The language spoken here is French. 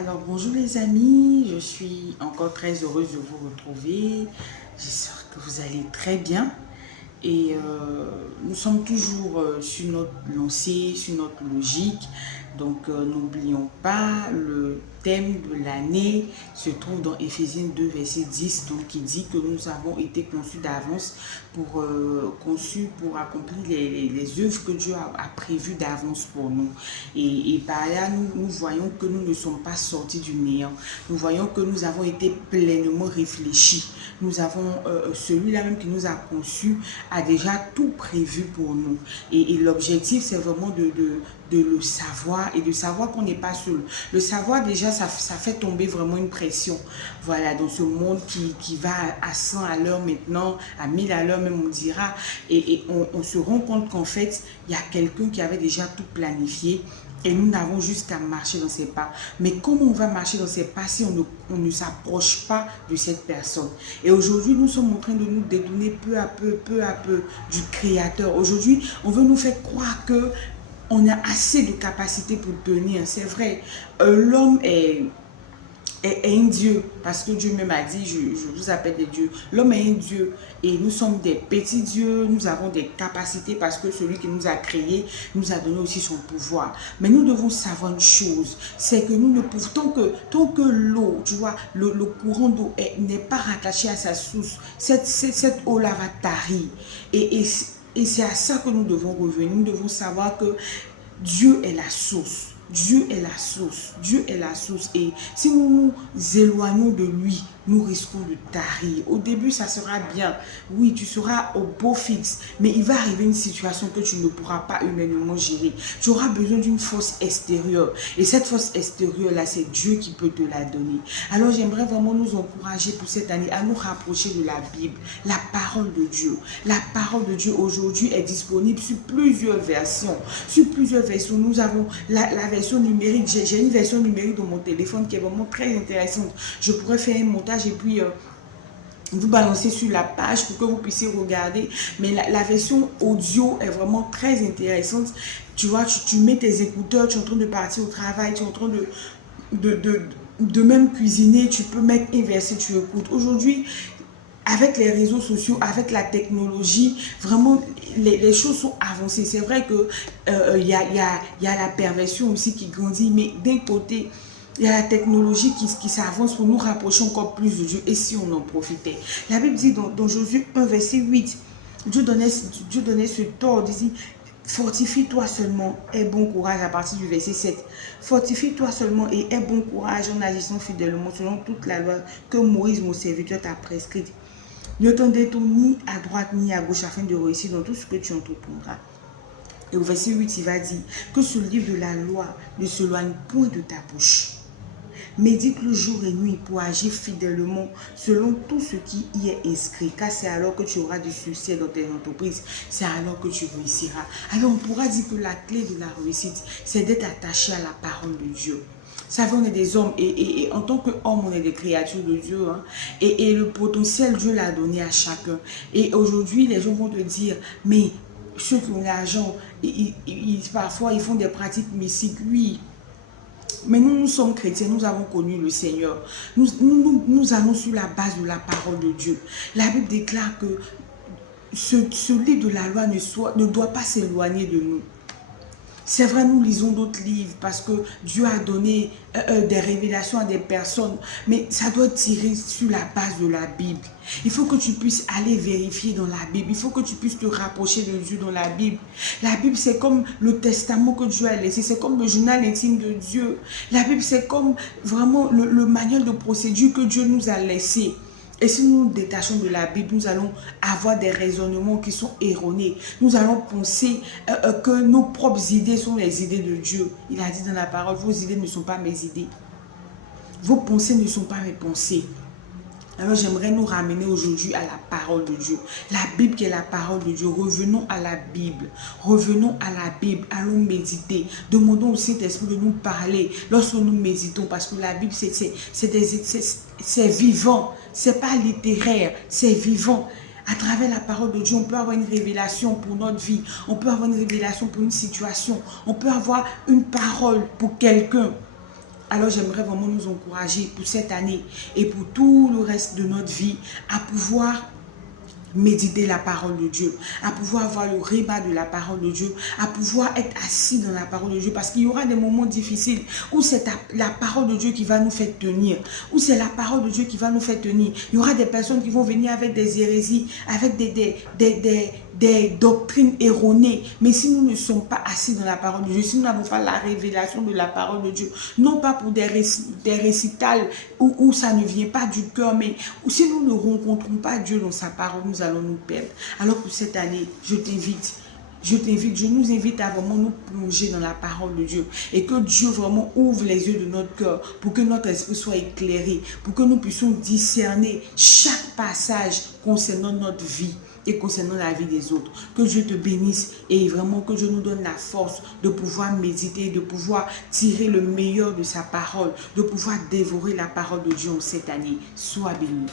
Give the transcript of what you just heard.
Alors bonjour les amis, je suis encore très heureuse de vous retrouver. J'espère que vous allez très bien. Et nous sommes toujours sur notre lancée, sur notre logique. Donc n'oublions pas, le thème de l'année se trouve dans Éphésiens 2, verset 10, donc, qui dit que nous avons été conçus d'avance pour accomplir les œuvres que Dieu a prévues d'avance pour nous. Et par là, nous voyons que nous ne sommes pas sortis du néant. Nous voyons que nous avons été pleinement réfléchis. Nous avons celui-là même qui nous a conçus a déjà tout prévu pour nous. Et l'objectif, c'est vraiment de le savoir et de savoir qu'on n'est pas seul. Le savoir, déjà, ça fait tomber vraiment une pression. Voilà, dans ce monde qui va à 100 à l'heure maintenant, à 1000 à l'heure même, on dira. Et on se rend compte qu'en fait, il y a quelqu'un qui avait déjà tout planifié. Et nous n'avons juste qu'à marcher dans ses pas. Mais comment on va marcher dans ses pas si on ne s'approche pas de cette personne? Et aujourd'hui, nous sommes en train de nous détourner peu à peu du Créateur. Aujourd'hui, on veut nous faire croire que on a assez de capacité pour tenir. C'est vrai, l'homme est un Dieu, parce que Dieu même a dit, je vous appelle des dieux. L'homme est un Dieu et nous sommes des petits dieux, nous avons des capacités parce que celui qui nous a créés nous a donné aussi son pouvoir. Mais nous devons savoir une chose, c'est que nous ne pouvons, tant que l'eau, tu vois, le courant d'eau n'est pas rattaché à sa source, cette eau-là va tarir. Et c'est à ça que nous devons revenir. Nous devons savoir que Dieu est la source. Dieu est la source. Dieu est la source. Et si nous nous éloignons de lui, nous risquons de tarir. Au début, ça sera bien. Oui, tu seras au beau fixe. Mais il va arriver une situation que tu ne pourras pas humainement gérer. Tu auras besoin d'une force extérieure. Et cette force extérieure-là, c'est Dieu qui peut te la donner. Alors, j'aimerais vraiment nous encourager pour cette année à nous rapprocher de la Bible, la parole de Dieu. La parole de Dieu aujourd'hui est disponible sur plusieurs versions. Sur plusieurs versions, nous avons la version numérique. J'ai une version numérique dans mon téléphone qui est vraiment très intéressante. Je pourrais faire un montage et puis vous balancer sur la page pour que vous puissiez regarder. Mais la version audio est vraiment très intéressante. Tu vois, tu mets tes écouteurs, tu es en train de partir au travail, tu es en train de même cuisiner, tu peux mettre un verset, tu écoutes. Aujourd'hui, avec les réseaux sociaux, avec la technologie, vraiment, les choses sont avancées. C'est vrai que y a la perversion aussi qui grandit, mais d'un côté, il y a la technologie qui s'avance pour nous rapprocher encore plus de Dieu. Et si on en profitait? La Bible dit dans Josué 1, verset 8, Dieu donnait ce ordre, il dit, fortifie-toi seulement, aie bon courage à partir du verset 7. Fortifie-toi seulement et aie bon courage en agissant fidèlement selon toute la loi que Moïse, mon serviteur, t'a prescrite. Ne t'en détourne ni à droite ni à gauche afin de réussir dans tout ce que tu entreprendras. Et au verset 8, il va dire que ce livre de la loi ne s'éloigne point de ta bouche. Médite le jour et nuit pour agir fidèlement selon tout ce qui y est inscrit, car c'est alors que tu auras du succès dans tes entreprises, c'est alors que tu réussiras. Alors on pourra dire que la clé de la réussite, c'est d'être attaché à la parole de Dieu. Vous savez, on est des hommes et en tant qu'homme, on est des créatures de Dieu. Hein, et le potentiel, Dieu l'a donné à chacun. Et aujourd'hui, les gens vont te dire, mais ceux qui ont l'argent, parfois, ils font des pratiques mystiques. Oui, mais nous sommes chrétiens, nous avons connu le Seigneur. Nous allons sur la base de la parole de Dieu. La Bible déclare que ce livre de la loi ne doit pas s'éloigner de nous. C'est vrai, nous lisons d'autres livres parce que Dieu a donné des révélations à des personnes, mais ça doit tirer sur la base de la Bible. Il faut que tu puisses aller vérifier dans la Bible. Il faut que tu puisses te rapprocher de Dieu dans la Bible. La Bible, c'est comme le testament que Dieu a laissé. C'est comme le journal intime de Dieu. La Bible, c'est comme vraiment le manuel de procédure que Dieu nous a laissé. Et si nous nous détachons de la Bible, nous allons avoir des raisonnements qui sont erronés. Nous allons penser que nos propres idées sont les idées de Dieu. Il a dit dans la parole, vos idées ne sont pas mes idées. Vos pensées ne sont pas mes pensées. Alors j'aimerais nous ramener aujourd'hui à la parole de Dieu. La Bible qui est la parole de Dieu. Revenons à la Bible. Revenons à la Bible. Allons méditer. Demandons au Saint-Esprit de nous parler lorsque nous méditons. Parce que la Bible, c'est vivant. C'est pas littéraire. C'est vivant. À travers la parole de Dieu, on peut avoir une révélation pour notre vie. On peut avoir une révélation pour une situation. On peut avoir une parole pour quelqu'un. Alors j'aimerais vraiment nous encourager pour cette année et pour tout le reste de notre vie à pouvoir méditer la parole de Dieu, à pouvoir avoir le rébat de la parole de Dieu, à pouvoir être assis dans la parole de Dieu, parce qu'il y aura des moments difficiles où c'est la parole de Dieu qui va nous faire tenir, où c'est la parole de Dieu qui va nous faire tenir. Il y aura des personnes qui vont venir avec des hérésies, avec des doctrines erronées, mais si nous ne sommes pas assis dans la parole de Dieu, si nous n'avons pas la révélation de la parole de Dieu, non pas pour des récitals où ça ne vient pas du cœur, mais si nous ne rencontrons pas Dieu dans sa parole, nous allons nous perdre. Alors pour cette année, je nous invite à vraiment nous plonger dans la parole de Dieu et que Dieu vraiment ouvre les yeux de notre cœur pour que notre esprit soit éclairé, pour que nous puissions discerner chaque passage concernant notre vie et concernant la vie des autres. Que Dieu te bénisse et vraiment que Dieu nous donne la force de pouvoir méditer, de pouvoir tirer le meilleur de sa parole, de pouvoir dévorer la parole de Dieu en cette année. Sois béni.